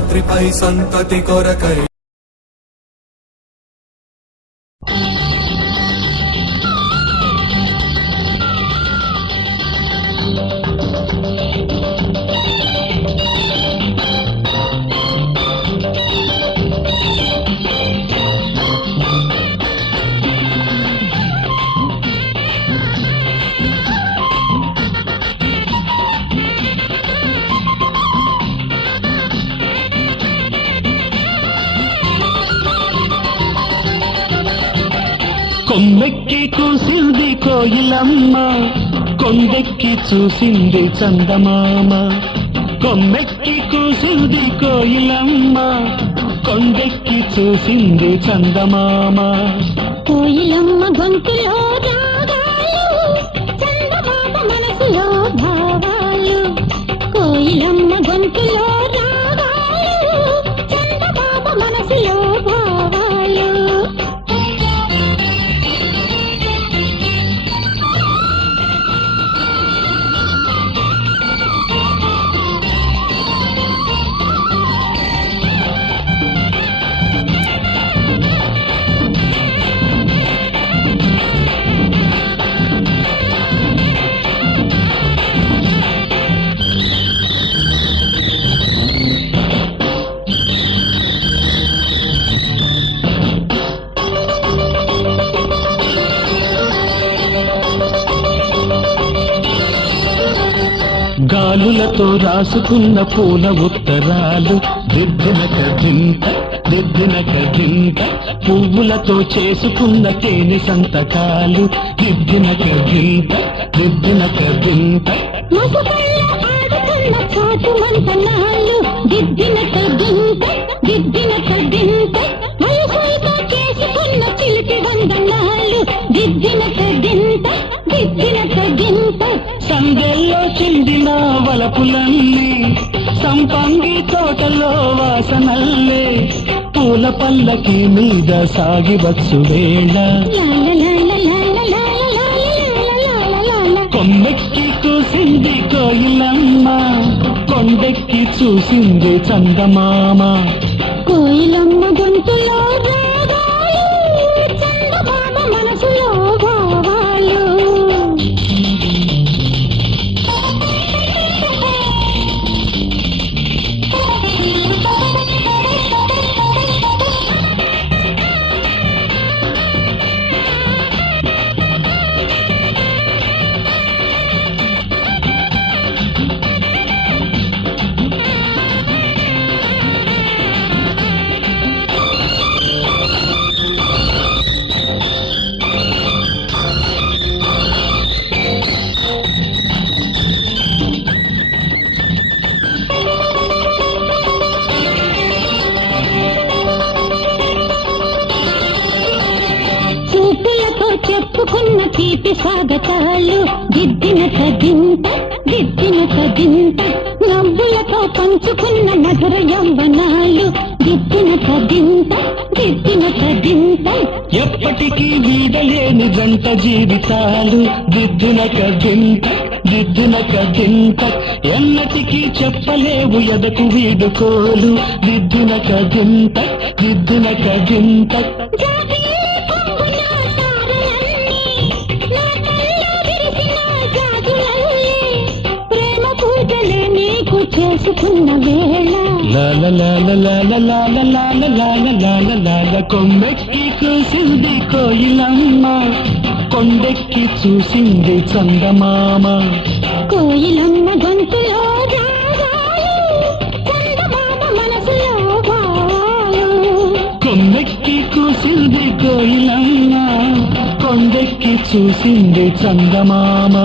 రాత్రిపై సంతతి కొరకై కొమ్మెక్కి కూసింది కోయిలమ్మ, కొండెక్కి చూసింది చందమామ. కొమ్మెక్కి కూసింది కోయిలమ్మ, కొండెక్కి చూసింది చందమామ. కోయిలమ్మ గొంతులో రాగాలు, చందమామ మనసులో భావాలు. కోయిలమ్మ గొంతులో రాగాలు, చందమామ మనసులో భావాలు. గాలులతో రాసుకున్న పూల ఉత్తరాలు, దిద్దినక దింత దిద్దినక దింత. పువ్వులతో చేసుకున్న తేనె సంతకాలు, దిద్దినక దింత దిద్దినక దింత. ముసుగుల్లో ఆడుతున్న చాటు మంతనాలు, దిద్దినక దింత దిద్దినక దింత. వయసుతో చేసుకున్న చిలిపి వందనాలు, దిద్దినక దింత దిద్దినక దింత. సందెల్లో చిందిన వలపులన్నీ, సంపంగి తోటలో వాసనల్లే. పూల పల్లకి మీద సాగివచ్చు వేళ, కొమ్మెక్కి కూసింది కోయిలమ్మ, కొండెక్కి చూసింది చందమామ. కోయిలమ్మ గొంతులో రాగాలు, చందమామ మనసులో భావాలు. చెప్పుకున్న తీపి స్వాగతాలు, దిద్దినక దింత దిద్దినక దింత. నవ్వులతో పంచుకున్న మధుర యవ్వనాలు, దిద్దినక దింత దిద్దినక దింత. ఎప్పటికీ వీడలేని జంట జీవితాలు, దిద్దినక దింత దిద్దినక దింత. ఎన్నటికీ చెప్పలేవు ఎదకు వీడుకోలు, దిద్దినక దింత దిద్దినక దింత. చేసుకున్న వేళ కొమ్మెక్కి కూసింది కోయిలమ్మ, కొండెక్కి చూసింది చందమామ. కోయిలమ్మ గొంతులో రాగాలు, చందమామ మనసులో భావాలు. కొమ్మెక్కి కూసింది కోయిలమ్మ, కొండెక్కి చూసింది చందమామ.